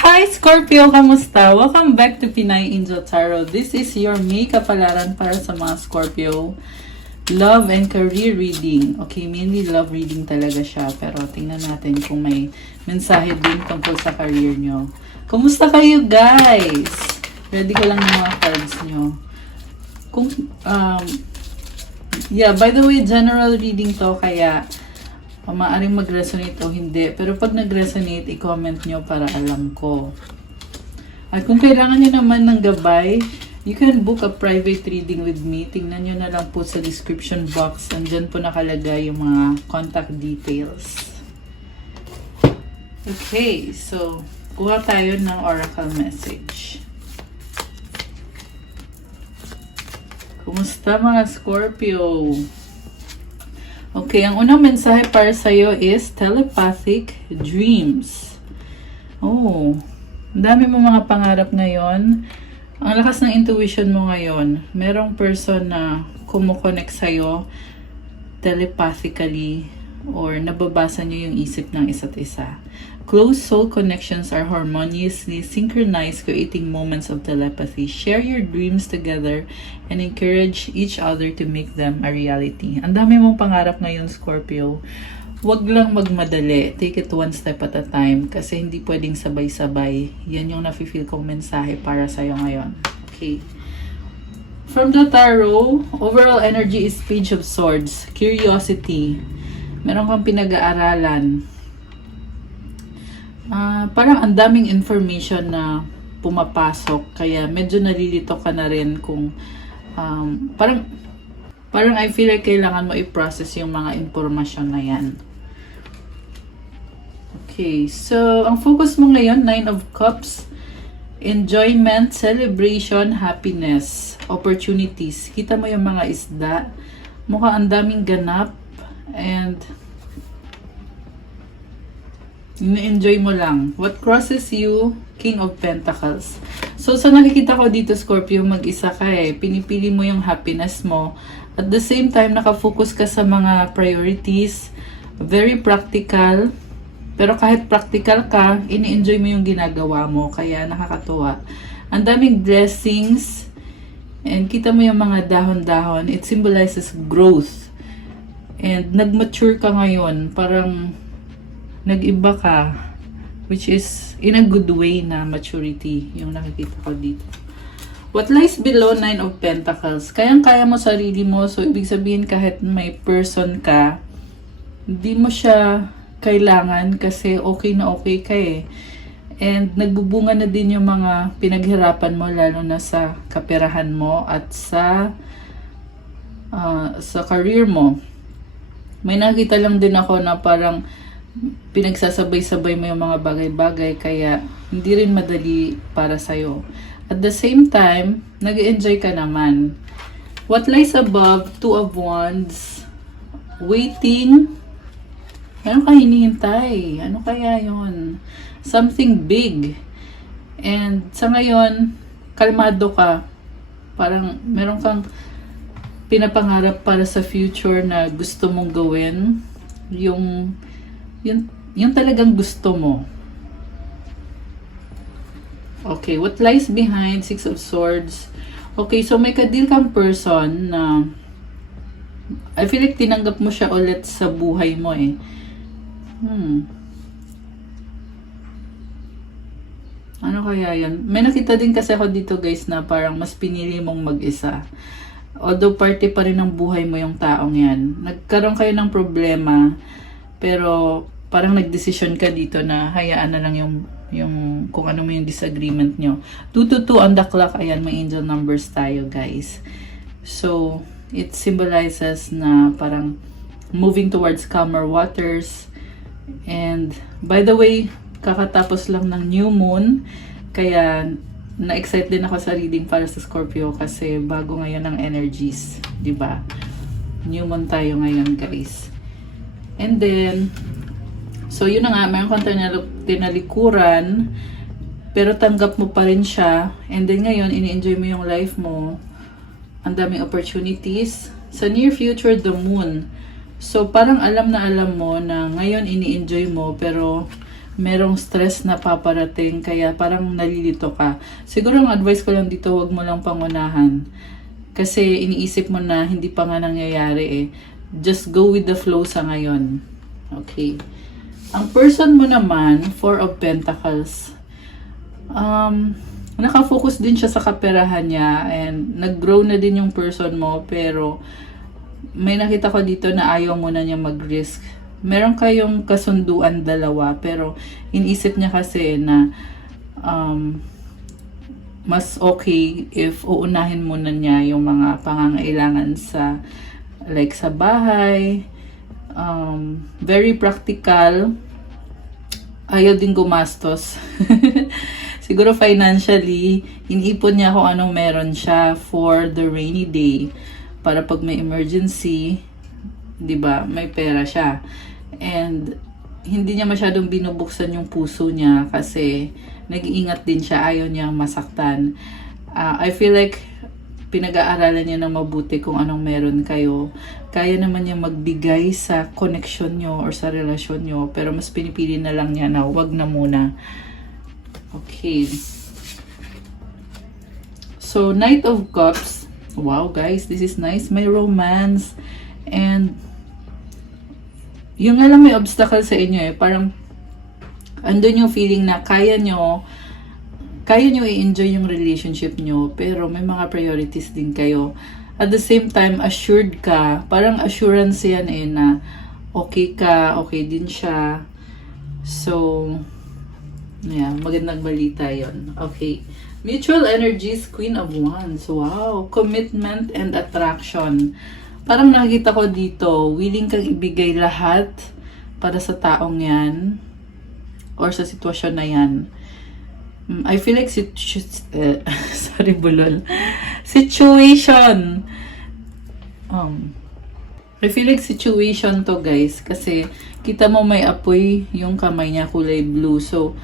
Hi Scorpio, kamusta? Welcome back to Pinay Angel Tarot. This is your May kapalaran para sa mga Scorpio. Love and career reading. Okay, mainly love reading talaga siya. Pero tingnan natin kung may mensahe din tungkol sa career nyo. Kumusta kayo guys? Ready ko lang yung mga cards nyo. By the way, general reading to kaya maaaring mag-resonate o hindi. Pero pag nag-resonate, i-comment nyo para alam ko. At kung kailangan nyo naman ng gabay, you can book a private reading with me. Tingnan nyo na lang po sa description box. Andyan po nakalagay yung mga contact details. Okay, so kuha tayo ng oracle message. Kumusta mga Scorpio? Okay, ang unang mensahe para sa'yo is telepathic dreams. Oh, ang dami mo mga pangarap ngayon. Ang lakas ng intuition mo ngayon. Merong person na kumukonect sa'yo telepathically or nababasa nyo yung isip ng isa't isa. Close soul connections are harmoniously synchronized, creating moments of telepathy. Share your dreams together and encourage each other to make them a reality. Ang dami mong pangarap ngayon, Scorpio. Huwag lang magmadali. Take it one step at a time kasi hindi pwedeng sabay-sabay. Yan yung nafe-feel kong mensahe para sa'yo ngayon. Okay. From the tarot, overall energy is Page of Swords. Curiosity. Meron kang pinag-aaralan. Parang ang daming information na pumapasok kaya medyo nalilito ka na rin kung parang I feel like kailangan mo i-process yung mga informasyon na yan. Okay, so ang focus mo ngayon, Nine of Cups, enjoyment, celebration, happiness, opportunities. Kita mo yung mga isda, mukhang ang daming ganap and ina-enjoy mo lang. What crosses you? King of Pentacles. So, sa nakikita ko dito, Scorpio, mag-isa ka eh. Pinipili mo yung happiness mo. At the same time, nakafocus ka sa mga priorities. Very practical. Pero kahit practical ka, ini-enjoy mo yung ginagawa mo. Kaya nakakatuwa. Ang daming blessings. And kita mo yung mga dahon-dahon. It symbolizes growth. And nag-mature ka ngayon. Parang nag-iba ka, which is in a good way na maturity yung nakikita ko dito. What lies below? Nine of Pentacles. Kayang-kaya mo sarili mo, so ibig sabihin kahit may person ka, hindi mo siya kailangan kasi okay na okay ka eh. And nagbubunga na din yung mga pinaghirapan mo, lalo na sa kaperahan mo at sa career mo. May nakita lang din ako na parang pinagsasabay-sabay mo yung mga bagay-bagay kaya hindi rin madali para sa'yo. At the same time, nag-enjoy ka naman. What lies above? Two of Wands. Waiting. Ano ka hinihintay? Ano kaya yon? Something big. And sa ngayon, kalmado ka. Parang meron kang pinapangarap para sa future na gusto mong gawin. Yung talagang gusto mo. Okay, what lies behind? Six of Swords. Okay, so may kadil kang person na I feel like tinanggap mo siya ulit sa buhay mo eh. Ano kaya yan? May nakita din kasi ako dito guys na parang mas pinili mong mag-isa. Although party pa rin ng buhay mo yung taong yan. Nagkaroon kayo ng problema pero parang nagdesisyon ka dito na hayaan na lang yung kung ano mo yung disagreement nyo. 222 on the clock. Ayan, may angel numbers tayo guys. So, it symbolizes na parang moving towards calmer waters. And, by the way, kakatapos lang ng new moon. Kaya, na-excite din ako sa reading para sa Scorpio kasi bago ngayon ang energies. 'Di ba? New moon tayo ngayon guys. And then, so yun na nga, mayroon kang tinalikuran, pero tanggap mo pa rin siya. And then ngayon, ini-enjoy mo yung life mo. Ang daming opportunities. Sa near future, the moon. So parang alam na alam mo na ngayon ini-enjoy mo, pero merong stress na paparating, kaya parang nalilito ka. Siguro ang advice ko lang dito, wag mo lang pangunahan. Kasi iniisip mo na hindi pa nga nangyayari eh. Just go with the flow sa ngayon. Okay. Ang person mo naman, Four of Pentacles. Nakafocus din siya sa kaperahan niya and nag-grow na din yung person mo, pero may nakita ko dito na ayaw mo na niya mag-risk. Meron kayong kasunduan dalawa, pero inisip niya kasi na mas okay if uunahin muna niya yung mga pangangailangan sa like sa bahay. Very practical. Ayaw din gumastos. Siguro financially, inipon niya kung anong meron siya for the rainy day. Para pag may emergency, 'di ba, may pera siya. And hindi niya masyadong binubuksan yung puso niya kasi nag-iingat din siya, ayaw niya masaktan. I feel like pinag-aaralan niya ng mabuti kung anong meron kayo. Kaya naman niya magbigay sa connection nyo or sa relasyon nyo, pero mas pinipili na lang niya na wag na muna. Okay. So, Knight of Cups. Wow, guys, this is nice. May romance. And yung alam, may obstacle sa inyo eh. Parang andun yung feeling na kaya nyo i-enjoy yung relationship nyo, pero may mga priorities din kayo. At the same time, assured ka. Parang assurance yan eh na okay ka, okay din siya. So, yeah, magandang balita yon. Okay. Mutual energies, Queen of Wands. Wow. Commitment and attraction. Parang nakikita ko dito, willing kang ibigay lahat para sa taong yan or sa sitwasyon na yan. I feel like sorry, bulol. Situation. I feel like situation to, guys, kasi kita mo may apoy yung kamay niya, kulay blue. So,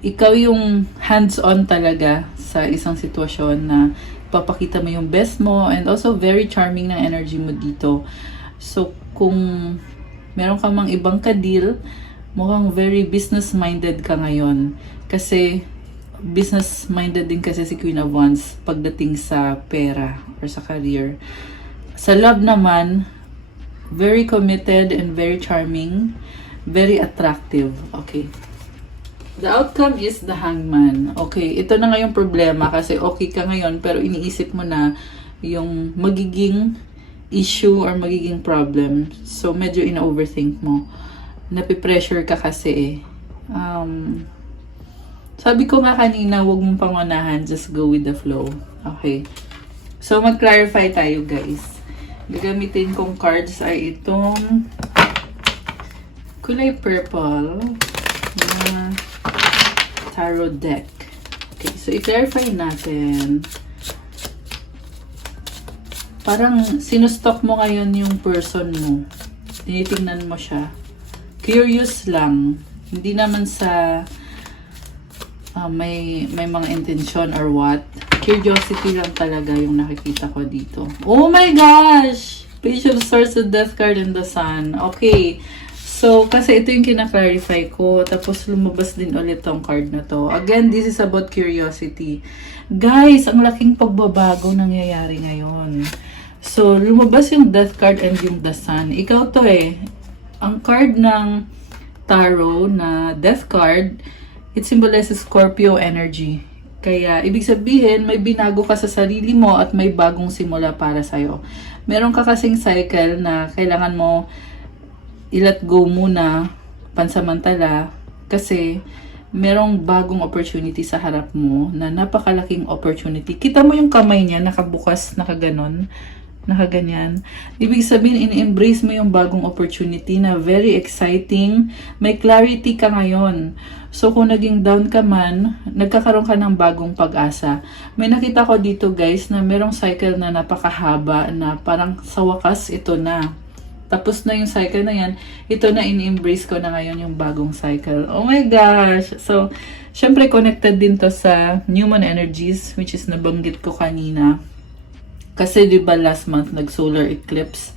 ikaw yung hands-on talaga sa isang sitwasyon na papakita mo yung best mo, and also very charming ng energy mo dito. So, kung meron ka mang ibang ka-deal, mukhang very business-minded ka ngayon. Kasi, business-minded din kasi si Queen of Wands pagdating sa pera or sa career. Sa love naman, very committed and very charming, very attractive. Okay. The outcome is the Hangman. Okay, ito na nga yung problema kasi okay ka ngayon pero iniisip mo na yung magiging issue or magiging problem. So, medyo ina-overthink mo. Napipressure ka kasi eh. Sabi ko nga kanina, huwag mong pangunahan, just go with the flow. Okay. So, mag-clarify tayo, guys. Gagamitin kong cards ay itong kulay purple na tarot deck. Okay, so i-clarify natin. Parang sinustock mo ngayon yung person mo. Tinitingnan mo siya. Curious lang. Hindi naman sa may mga intention or what. Curiosity lang talaga yung nakikita ko dito. Oh my gosh! Page of Swords, the Death card, and the Sun. Okay. So, kasi ito yung kina-clarify ko. Tapos, lumabas din ulit tong card na to. Again, this is about curiosity. Guys, ang laking pagbabago nangyayari ngayon. So, lumabas yung Death card and yung the Sun. Ikaw to eh. Ang card ng tarot na Death card, it symbolizes Scorpio energy. Kaya, ibig sabihin, may binago ka sa sarili mo at may bagong simula para sa'yo. Meron ka kasing cycle na kailangan mo i-let go muna pansamantala kasi merong bagong opportunity sa harap mo na napakalaking opportunity. Kita mo yung kamay niya, nakabukas, nakaganyan. Ibig sabihin, in-embrace mo yung bagong opportunity na very exciting. May clarity ka ngayon. So, kung naging down ka man, nagkakaroon ka ng bagong pag-asa. May nakita ko dito, guys, na merong cycle na napakahaba na parang sa wakas, ito na. Tapos na yung cycle na yan, ito na in-embrace ko na ngayon yung bagong cycle. Oh my gosh! So, syempre connected din to sa new moon energies, which is nabanggit ko kanina. Kasi diba last month nag-solar eclipse.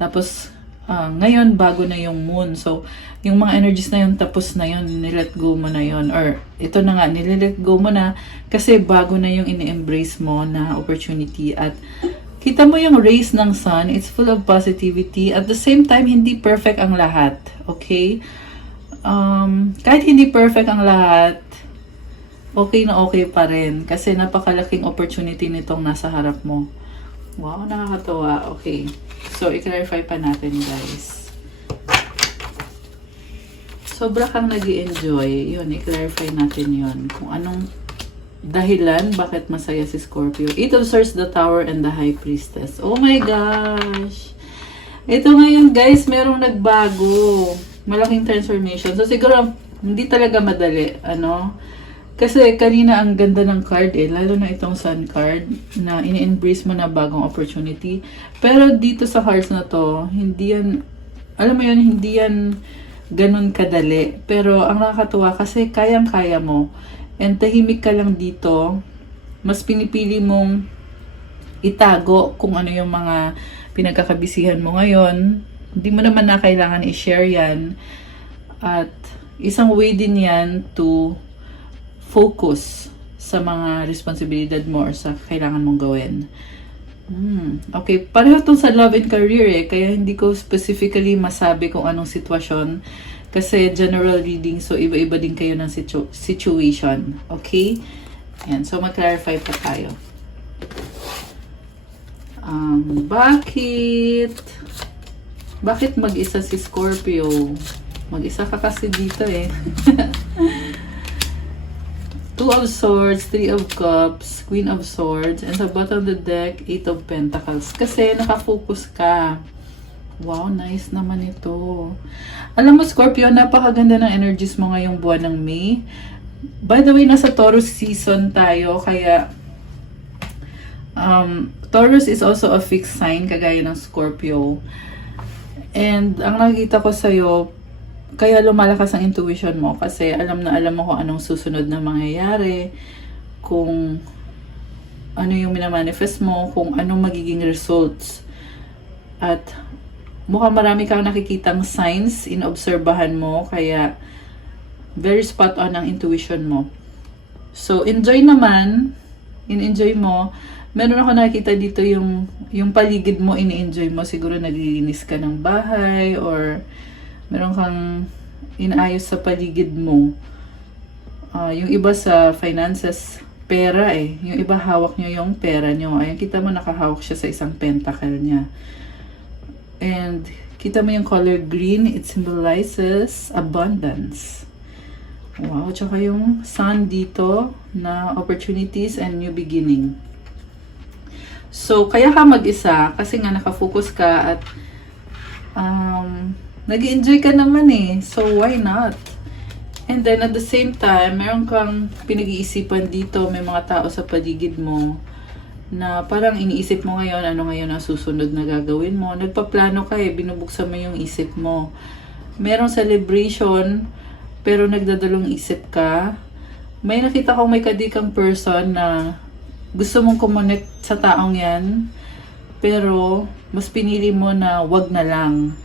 Tapos, ngayon bago na yung moon. So, yung mga energies na yun, tapos na yun, nilet go mo na yun. Or, ito na nga, nilet go mo na kasi bago na yung ini-embrace mo na opportunity. At kita mo yung rays ng sun, it's full of positivity. At the same time, hindi perfect ang lahat. Okay? Kahit hindi perfect ang lahat, okay na okay pa rin. Kasi napakalaking opportunity nitong nasa harap mo. Wow, nakakatawa. Okay. So, i-clarify pa natin, guys. Sobra kang nag-i-enjoy. Yun, i-clarify natin yun. Kung anong dahilan bakit masaya si Scorpio. Eight of Swords, the Tower, and the High Priestess. Oh my gosh! Ito ngayon, guys, merong nagbago. Malaking transformation. So, siguro, hindi talaga madali. Kasi kanina ang ganda ng card lalo na itong Sun card na ini-embrace mo na bagong opportunity. Pero dito sa cards na to, hindi yan, alam mo yun, hindi yan ganun kadali. Pero ang nakakatuwa kasi kayang-kaya mo. And tahimik ka lang dito, mas pinipili mong itago kung ano yung mga pinagkakabisihan mo ngayon. Hindi mo naman na kailangan i-share yan. At isang way din yan to focus sa mga responsibilidad mo or sa kailangan mong gawin. Okay, pareho itong sa love and career kaya hindi ko specifically masabi kung anong sitwasyon kasi general reading, so iba-iba din kayo ng situation. Okay? Ayan, so mag-clarify pa tayo. Bakit mag-isa si Scorpio? Mag-isa ka kasi dito Two of Swords, Three of Cups, Queen of Swords, and sa bottom of the deck, Eight of Pentacles. Kasi nakafocus ka. Wow, nice naman ito. Alam mo, Scorpio, napakaganda ng energies mo ngayong buwan ng May. By the way, nasa Taurus season tayo, kaya Taurus is also a fixed sign, kagaya ng Scorpio. And ang nakikita ko sa'yo, kaya lumalakas ang intuition mo kasi alam mo kung anong susunod na mangyayari, kung ano yung minamanifest mo, kung anong magiging results. At mukhang marami kang nakikitang signs, inobserbahan mo, kaya very spot on ang intuition mo. So, enjoy naman, in-enjoy mo. Meron ako nakikita dito yung paligid mo, ini-enjoy mo. Siguro naglilinis ka ng bahay or meron kang inaayos sa paligid mo. Yung iba sa finances, pera Yung iba hawak nyo yung pera nyo. Ayan, kita mo nakahawak siya sa isang pentacle niya. And kita mo yung color green, it symbolizes abundance. Wow, tsaka yung sun dito na opportunities and new beginning. So, kaya ka mag-isa kasi nga nakafocus ka at nag-enjoy ka naman so why not? And then at the same time, meron kang pinag-iisipan dito, may mga tao sa paligid mo na parang iniisip mo ngayon, ano ngayon ang susunod na gagawin mo. Nagpaplano ka binubuksan mo yung isip mo. Merong celebration, pero nagdadalong isip ka. May nakita ko may kadikang person na gusto mong connect sa taong yan, pero mas pinili mo na wag na lang.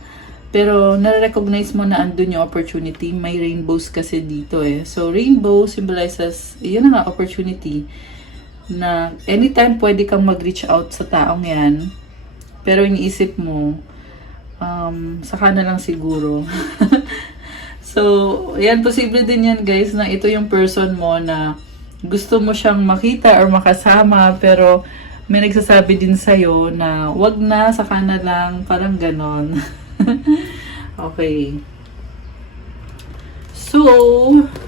Pero na-recognize mo na andun yung opportunity. May rainbows kasi dito So, rainbow symbolizes, yun na nga, opportunity. Na anytime pwede kang mag-reach out sa taong yan. Pero iniisip mo, saka na lang siguro. So, yan, posible din yan guys, na ito yung person mo na gusto mo siyang makita or makasama, pero may nagsasabi din sa'yo na wag na, saka na lang, parang ganon. Okay. So,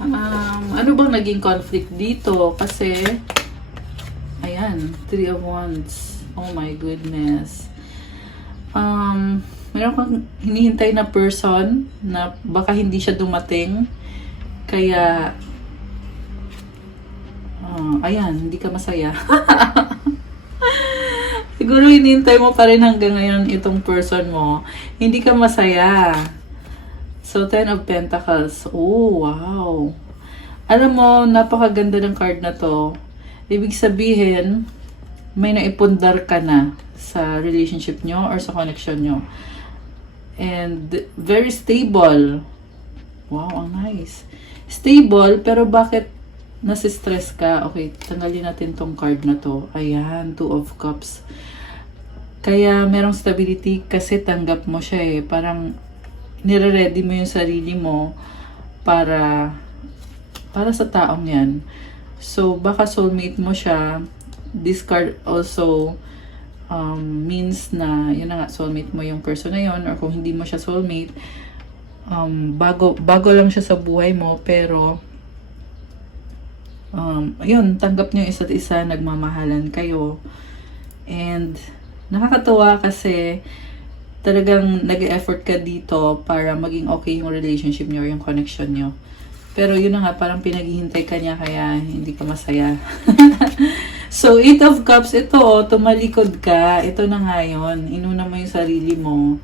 ano bang naging conflict dito? Kasi, ayan, Three of Wands. Oh my goodness. Meron kang hinihintay na person na baka hindi siya dumating. Kaya, ayan, hindi ka masaya. Siguro hinihintay mo pa rin hanggang ngayon itong person mo. Hindi ka masaya. So, Ten of Pentacles. Oh, wow. Alam mo, napakaganda ng card na to. Ibig sabihin, may naipundar ka na sa relationship nyo or sa connection nyo. And very stable. Wow, ang nice. Stable, pero bakit nasi-stress ka? Okay, tanggalin natin tong card na to. Ayan, Two of Cups. Kaya merong stability kasi tanggap mo siya eh. Parang nire-ready mo yung sarili mo para sa taong yan. So, baka soulmate mo siya. This card also means na, yun na nga, soulmate mo yung person na yun. Or kung hindi mo siya soulmate, bago lang siya sa buhay mo, pero ayun, tanggap niyo isa't isa, nagmamahalan kayo. And nakakatuwa kasi talagang nag-effort ka dito para maging okay yung relationship niyo or yung connection niyo. Pero yun na nga, parang pinaghihintay ka niya kaya hindi ka masaya. So, 8 of Cups, ito, tumalikod ka. Ito na nga yun. Inuna mo yung sarili mo.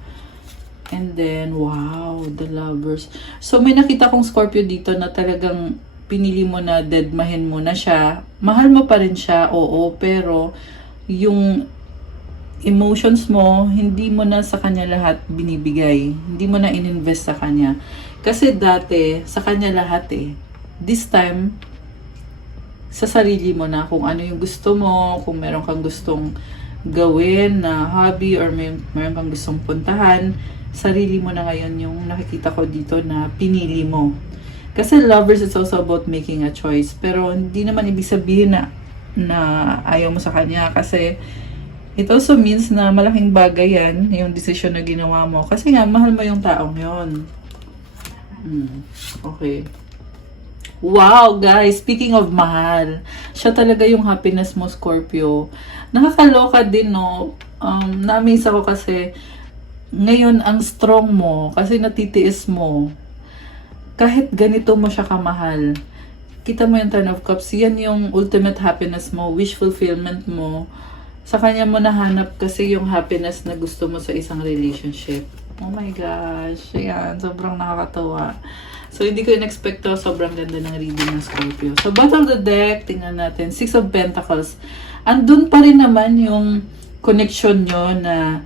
And then, wow, the Lovers. So, may nakita kong Scorpio dito na talagang pinili mo na deadmahin mo na siya. Mahal mo pa rin siya, oo, pero yung emotions mo, hindi mo na sa kanya lahat binibigay. Hindi mo na ininvest sa kanya. Kasi dati, sa kanya lahat eh. This time, sa sarili mo na kung ano yung gusto mo, kung meron kang gustong gawin na hobby or meron kang gustong puntahan, sarili mo na ngayon yung nakikita ko dito na pinili mo. Kasi Lovers is also about making a choice. Pero hindi naman ibig sabihin na ayaw mo sa kanya kasi it also means na malaking bagay yan, yung decision na ginawa mo. Kasi nga, mahal mo yung taong yon. Okay. Wow, guys. Speaking of mahal, siya talaga yung happiness mo, Scorpio. Nakakaloka din, no? Na-amaze ako kasi ngayon ang strong mo kasi natitiis mo. Kahit ganito mo siya kamahal. Kita mo yung Ten of Cups. Yan yung ultimate happiness mo, wish fulfillment mo. Sa kanya mo nahanap kasi yung happiness na gusto mo sa isang relationship. Oh my gosh. Ayan, sobrang nakakatawa. So, hindi ko in-expect to. Sobrang ganda ng reading ng Scorpio. So, battle the deck. Tingnan natin. 6 of Pentacles. Andun pa rin naman yung connection nyo na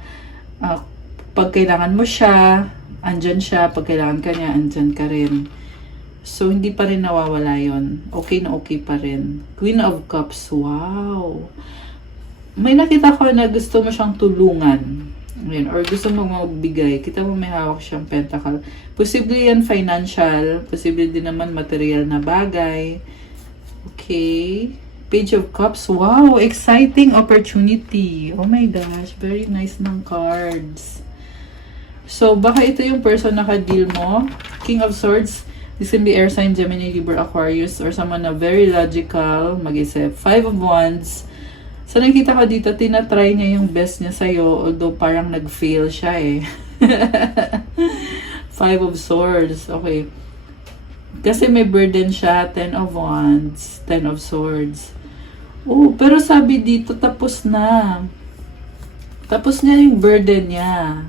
pag kailangan mo siya, andyan siya. Pag kailangan ka niya, andyan ka rin. So, hindi pa rin nawawala yon. Okay na okay pa rin. Queen of Cups. Wow. May nakita ko na gusto mo siyang tulungan. Ayan, or gusto mo magbigay. Kita mo may hawak siyang pentacle. Posible yan financial. Posible din naman material na bagay. Okay. Page of Cups. Wow! Exciting opportunity. Oh my gosh. Very nice ng cards. So, baka ito yung person na ka-deal mo. King of Swords. This can be air sign, Gemini, Libra, Aquarius, or someone na very logical, mag-isip. 5 of Wands. So, nakikita ko dito, tinatry niya yung best niya sa'yo, although parang nag-fail siya eh. 5 of Swords. Okay. Kasi may burden siya, 10 of Wands, 10 of Swords. Oh, pero sabi dito, tapos na. Tapos niya yung burden niya.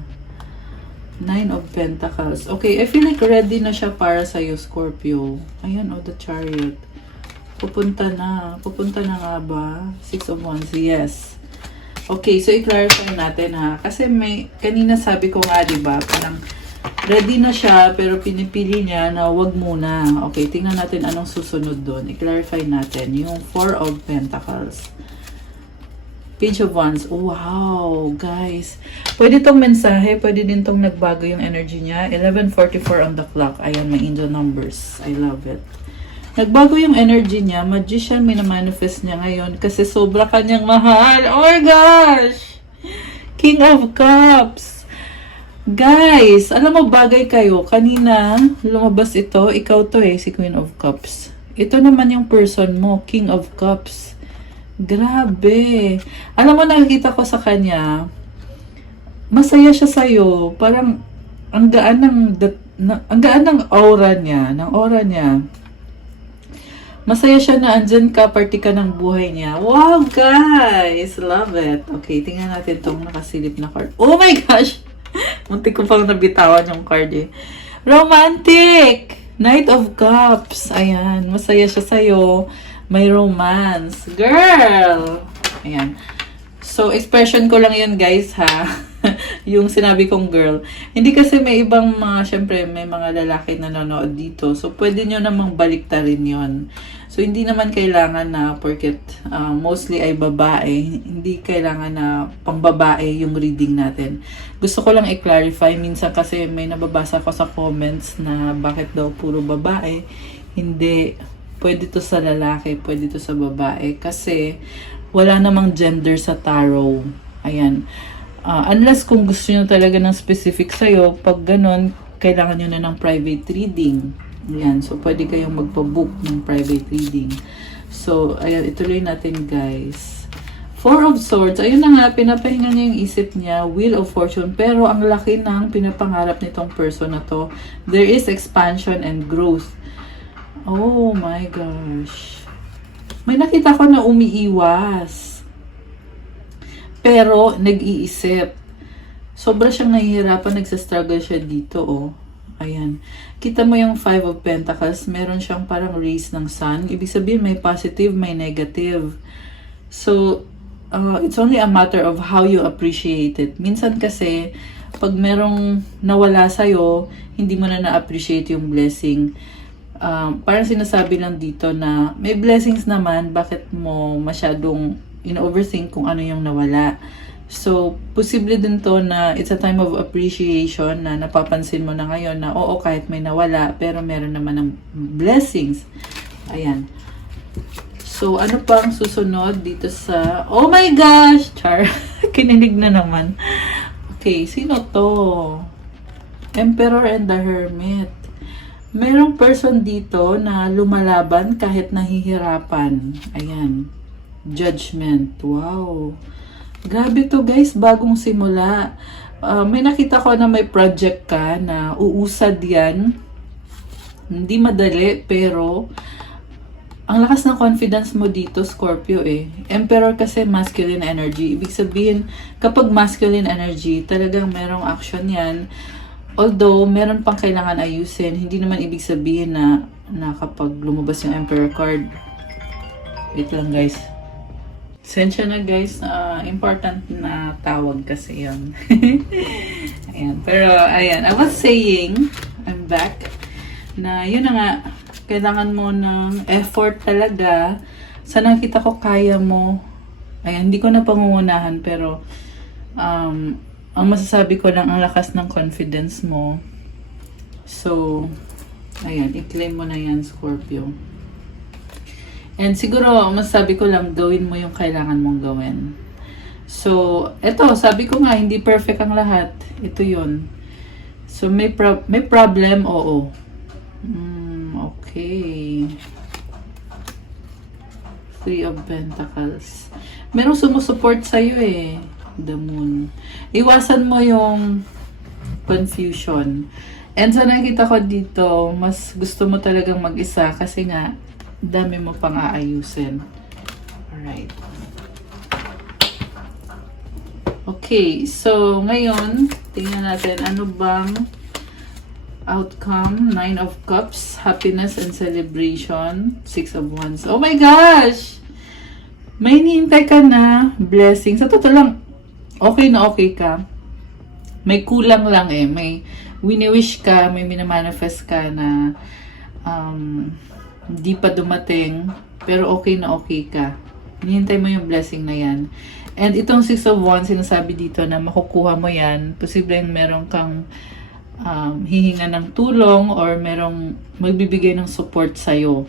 9 of Pentacles. Okay, I feel like ready na siya para sa'yo, Scorpio. Ayan, oh, the Chariot. Pupunta na. Pupunta na nga ba? 6 of Wands. Yes. Okay, so i-clarify natin ha. Kasi kanina sabi ko nga, diba, parang ready na siya, pero pinipili niya na wag muna. Okay, tingnan natin anong susunod doon. I-clarify natin. Yung 4 of Pentacles. Page of Wands. Wow, guys. Pwede tong mensahe. Pwede din tong nagbago yung energy niya. 11:44 on the clock. Ayan, may angel numbers. I love it. Nagbago yung energy niya. Magician, minamanifest niya ngayon kasi sobra kanyang mahal. Oh my gosh! King of Cups. Guys, alam mo, bagay kayo. Kanina, lumabas ito. Ikaw to eh, si Queen of Cups. Ito naman yung person mo, King of Cups. Grabe. Alam mo, nakikita ko sa kanya, masaya siya sa'yo. Parang, ang gaan ng aura niya, Masaya siya na andyan ka, party ka ng buhay niya. Wow, guys! Love it. Okay, tingnan natin tong nakasilip na card. Oh my gosh! Muntik ko pang nabitawan yung card eh. Romantic! Knight of Cups. Ayan, masaya siya sa'yo. May romance. Girl! Ayan. So, expression ko lang yun, guys, ha? yung sinabi kong girl. Hindi kasi may ibang mga, syempre, may mga lalaki na nanonood dito. So, pwede nyo namang baliktarin yon. So, hindi naman kailangan na, porket mostly ay babae, hindi kailangan na pambabae yung reading natin. Gusto ko lang i-clarify. Minsan kasi may nababasa ko sa comments na bakit daw puro babae. Hindi. Pwede to sa lalaki, pwede to sa babae. Kasi, wala namang gender sa tarot. Ayan. Unless kung gusto nyo talaga ng specific sa'yo, pag ganun, kailangan nyo na ng private reading. Ayan. So, pwede kayong magpa-book ng private reading. So, ayan, ituloy natin, guys. Four of Swords. Ayun na nga, pinapahinga niya yung isip niya. Wheel of Fortune. Pero, ang laki ng pinapangarap nitong person na to. There is expansion and growth. Oh my gosh. May nakita ko na umiiwas. Pero, nag-iisip. Sobra siyang nahihirapan, nagsastruggle siya dito, oh. Ayan. Kita mo yung Five of Pentacles, meron siyang parang rays ng sun. Ibig sabihin, may positive, may negative. So, it's only a matter of how you appreciate it. Minsan kasi, pag merong nawala sa'yo, hindi mo na na-appreciate yung blessing. Parang sinasabi lang dito na may blessings naman, bakit mo masyadong in-overthink kung ano yung nawala. So, posible din to na it's a time of appreciation na napapansin mo na ngayon na oo, kahit may nawala, pero meron naman ng blessings. Ayan. So, ano pang susunod dito sa... Oh my gosh! Char! Kinilig na naman. Okay, sino to? Emperor and the Hermit. Merong person dito na lumalaban kahit nahihirapan. Ayan. Judgment. Wow. Grabe to, guys. Bagong simula. May nakita ko na may project ka na uusad yan. Hindi madali, pero ang lakas ng confidence mo dito, Scorpio eh. Emperor kasi masculine energy. Ibig sabihin, kapag masculine energy, talagang merong action yan. Although, meron pang kailangan ayusin. Hindi naman ibig sabihin na kapag lumabas yung Emperor card. Wait lang, guys. Sensya na, guys. Important na tawag kasi yun. Ayan. Pero, ayan. I was saying, I'm back, na yun na nga, kailangan mo ng effort talaga. Sa nakita ko, kaya mo. Ayan, hindi ko na pangungunahan, pero, ang masasabi ko lang, ang lakas ng confidence mo. So, ayan, i-claim mo na yan, Scorpio. And siguro, masasabi ko lang, gawin mo yung kailangan mong gawin. So, eto, sabi ko nga, hindi perfect ang lahat. Ito yun. So, may problem, oo. Okay. Three of Pentacles. Merong sumusuport sa'yo eh. The Moon. Iwasan mo yung confusion. And sa nakita ko dito, mas gusto mo talagang mag-isa kasi nga, dami mo pang aayusin. Alright. Okay, so ngayon, tingnan natin ano bang outcome. 9 of Cups, happiness and celebration. 6 of Wands. Oh my gosh! May hinihintay ka na blessing. Sa totoo lang, okay na okay ka. May kulang lang eh. May wini-wish ka, may minamanifest ka na hindi pa dumating, pero okay na okay ka. Hinihintay mo yung blessing na yan. And itong 6 of Wands, sinasabi dito na makukuha mo yan. Posibleng meron kang hihinga ng tulong or merong magbibigay ng support sa'yo.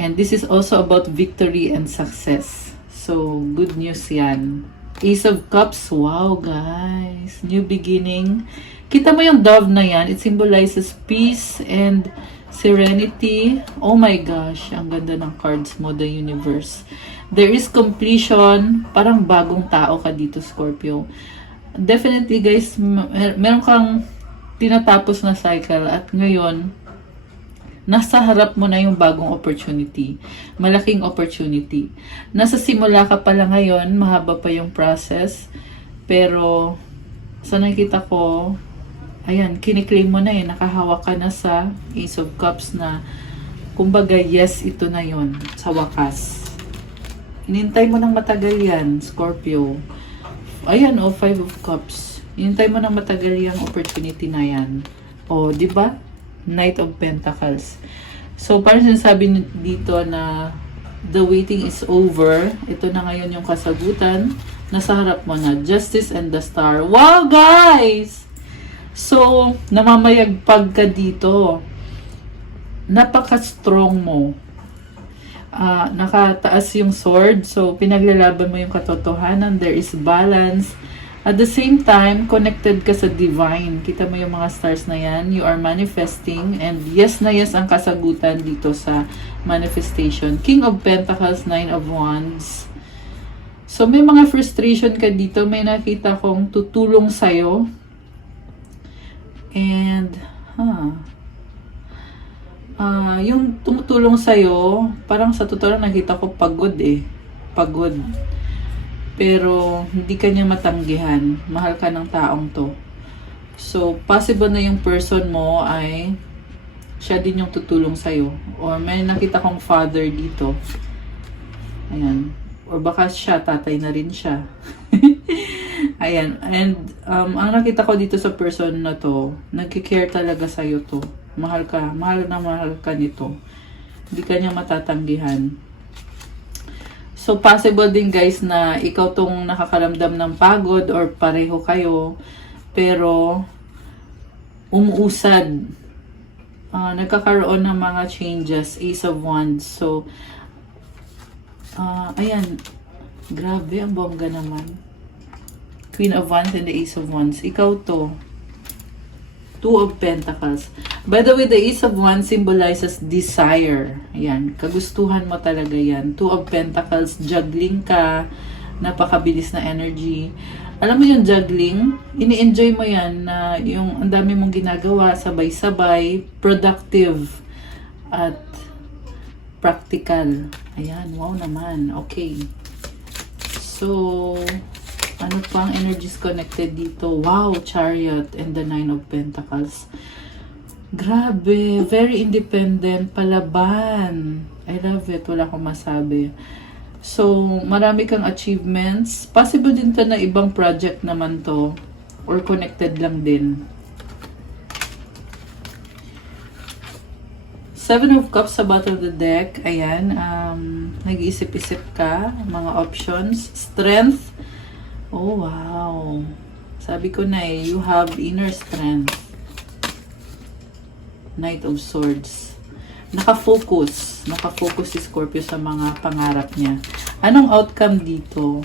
And this is also about victory and success. So, good news yan. Ace of Cups. Wow, guys. New beginning. Kita mo yung dove na yan. It symbolizes peace and serenity. Oh my gosh. Ang ganda ng cards mo, the universe. There is completion. Parang bagong tao ka dito, Scorpio. Definitely, guys, meron kang tinatapos na cycle at ngayon, nasa harap mo na yung bagong opportunity. Malaking opportunity. Nasa simula ka pala ngayon, mahaba pa yung process. Pero, sa nakita ko, ayan, kiniklaim mo na eh, nakahawak ka na sa Ace of Cups na, kumbaga, yes, ito na yon sa wakas. Hinintay mo ng matagal yan, Scorpio. Ayan, oh, Five of Cups. Hintay mo na matagal yung opportunity na yan. O, di ba? Knight of Pentacles. So, parang sinasabi dito na the waiting is over. Ito na ngayon yung kasagutan. Nasa harap mo na. Justice and the Star. Wow, guys! So, namamayagpag ka dito. Napaka-strong mo. Nakataas yung sword. So, pinaglalaban mo yung katotohanan. There is balance. At the same time, connected ka sa divine. Kita mo yung mga stars na yan. You are manifesting. And yes na yes ang kasagutan dito sa manifestation. King of Pentacles, Nine of Wands. So, may mga frustration ka dito. May nakita kong tutulong sa'yo. And, yung tumutulong sa'yo, parang sa totoo lang nakita ko pagod eh. Pagod. Pero, hindi ka niya matanggihan. Mahal ka ng taong to. So, possible na yung person mo ay siya din yung tutulong sa'yo. Or may nakita kong father dito. Ayan. Or baka siya, tatay na rin siya. Ayan. And, ang nakita ko dito sa person na to, nagkikare talaga sa'yo to. Mahal ka. Mahal na mahal ka nito. Hindi ka niya matatanggihan. So, possible din guys na ikaw tong nakakaramdam ng pagod or pareho kayo. Pero, umuusad. Nagkakaroon ng mga changes. Ace of Wands. So, ayan. Grabe, ang bongga naman. Queen of Wands and the Ace of Wands. Ikaw to. Two of Pentacles. By the way, the Ace of Wands symbolizes desire. Ayan. Kagustuhan mo talaga yan. Two of Pentacles. Juggling ka. Napakabilis na energy. Alam mo yung juggling? Ini-enjoy mo yan na yung ang dami mong ginagawa. Sabay-sabay. Productive. At practical. Ayan. Wow naman. Okay. So, ano pa ang energies connected dito? Wow, Chariot and the Nine of Pentacles. Grabe, very independent, palaban. I love it, wala akong masabi. So, marami kang achievements. Possible din to na ibang project naman to. Or connected lang din. Seven of Cups sa bottom of the deck. Ayan, nag-iisip-isip ka. Mga options. Strength. Oh, wow. Sabi ko na eh, you have inner strength. Knight of Swords. Nakafocus. Nakafocus si Scorpio sa mga pangarap niya. Anong outcome dito?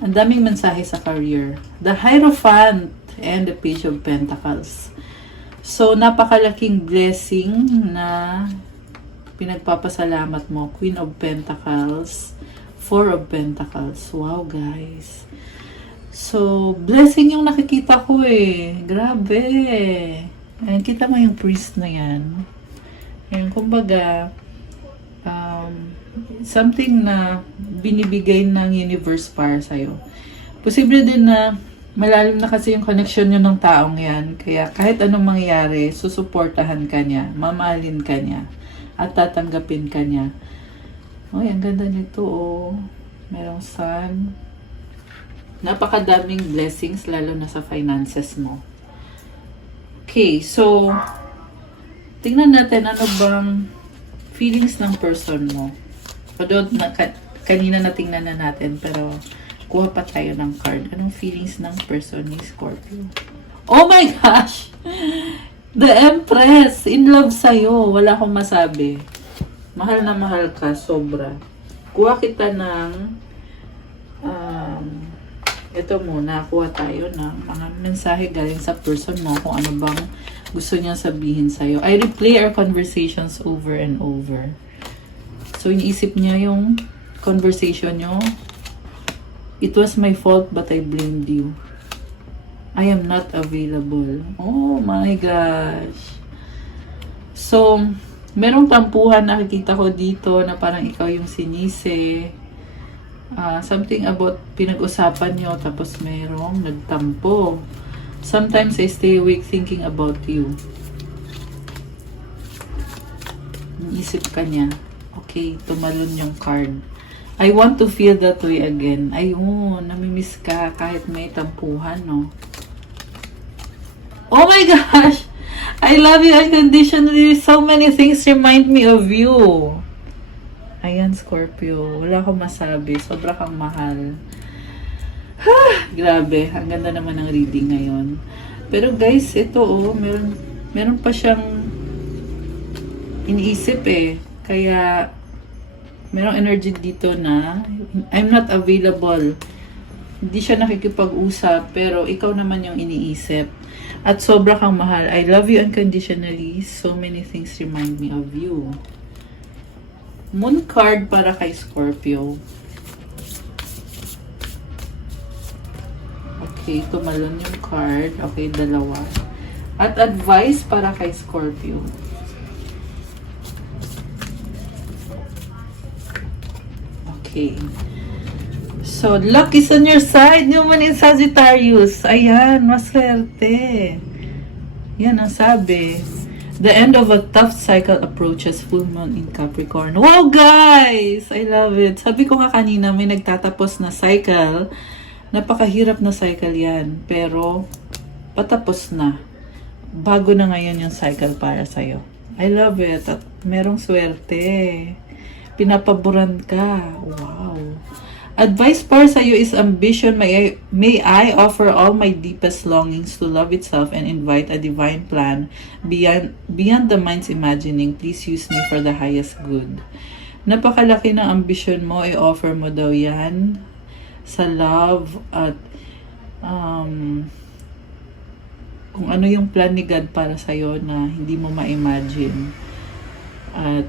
Ang daming mensahe sa career. The Hierophant and the Page of Pentacles. So, napakalaking blessing na pinagpapasalamat mo. Queen of Pentacles. Four of Pentacles. Wow, guys. So, blessing yung nakikita ko eh. Grabe. Ayan, kita mo yung priest na yan. Ayan, kumbaga, something na binibigay ng universe para sa'yo. Posible din na malalim na kasi yung connection nyo ng taong yan. Kaya kahit anong mangyari, susuportahan ka niya, mamahalin ka niya, at tatanggapin ka niya. Ay, ang ganda nito oh. Merong sun. Napakadaming blessings, lalo na sa finances mo. Okay, so, tingnan natin ano bang feelings ng person mo. Although, kanina na tingnan na natin, pero kuha pa tayo ng card. Anong feelings ng person ni Scorpio? Oh my gosh! The Empress! In love sa'yo. Wala akong masabi. Mahal na mahal ka, sobra. Kuha kita ng ito muna, kuha tayo ng mga mensahe galing sa person mo kung ano bang gusto niya sabihin sa'yo. I replay our conversations over and over. So, iniisip niya yung conversation nyo. It was my fault but I blamed you. I am not available. Oh my gosh. So, merong tampuhan nakikita ko dito na parang ikaw yung sinisi. Something about pinag-usapan nyo tapos merong nagtampo. Sometimes I stay awake thinking about you. Isip ka niya. Okay, tumalon yung card. I want to feel that way again. Ayun, namimiss ka kahit may tampuhan, no? Oh my gosh! I love you unconditionally. So many things remind me of you. Ayan, Scorpio. Wala akong masabi. Sobra kang mahal. Grabe. Ang ganda naman ng reading ngayon. Pero guys, ito meron pa siyang iniisip eh. Kaya, merong energy dito na I'm not available. Hindi siya nakikipag-usap, pero ikaw naman yung iniisip. At sobra kang mahal. I love you unconditionally. So many things remind me of you. Moon card para kay Scorpio. Okay, tumalon yung card. Okay, dalawa. At advice para kay Scorpio. Okay. So, luck is on your side. Yung man in Sagittarius. Ayan, maswerte. Yan ang sabi. The end of a tough cycle approaches full moon in Capricorn. Wow, guys! I love it. Sabi ko nga kanina, may nagtatapos na cycle. Napakahirap na cycle yan. Pero, patapos na. Bago na ngayon yung cycle para sa'yo. I love it. At merong swerte. Pinapaboran ka. Wow. Advice para sa iyo is ambition. May I offer all my deepest longings to love itself and invite a divine plan beyond the mind's imagining. Please use me for the highest good. Napakalaki ng ambition mo. I-offer mo daw yan sa love at kung ano yung plan ni God para sa iyo na hindi mo ma-imagine. At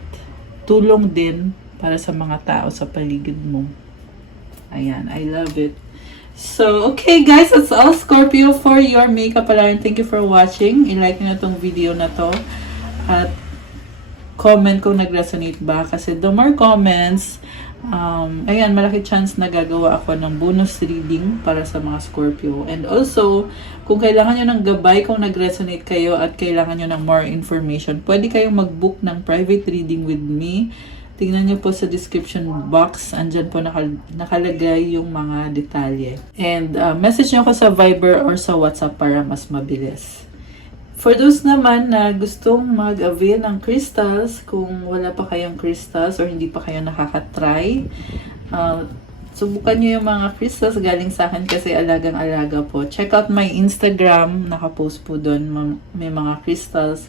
tulong din para sa mga tao sa paligid mo. Ayan, I love it. So, okay guys, that's all Scorpio for your makeup alarm. Thank you for watching. I-like nyo na tong video na to. At comment kung nag-resonate ba. Kasi the more comments, ayan, malaki chance na gagawa ako ng bonus reading para sa mga Scorpio. And also, kung kailangan nyo ng gabay, kung nag-resonate kayo at kailangan nyo ng more information, pwede kayong mag-book ng private reading with me. Tingnan nyo po sa description box. Andyan po nakalagay yung mga detalye. And message nyo ako sa Viber or sa WhatsApp para mas mabilis. For those naman na gustong mag-avail ng crystals, kung wala pa kayong crystals or hindi pa kayo nakaka-try, subukan nyo yung mga crystals galing sa akin kasi alagang-alaga po. Check out my Instagram. Nakapost po doon. May mga crystals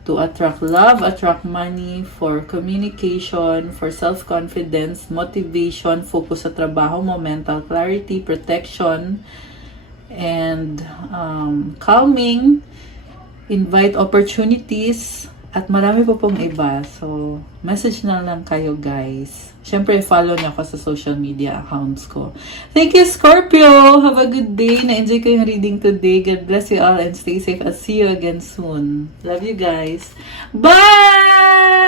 to attract love, attract money, for communication, for self-confidence, motivation, focus sa trabaho mo, mental clarity, protection, and calming, invite opportunities, at marami po pong iba. So, message na lang kayo guys. Siyempre, follow niyo ako sa social media accounts ko. Thank you, Scorpio! Have a good day. Na-enjoy ko yung reading today. God bless you all and stay safe. I'll see you again soon. Love you guys. Bye!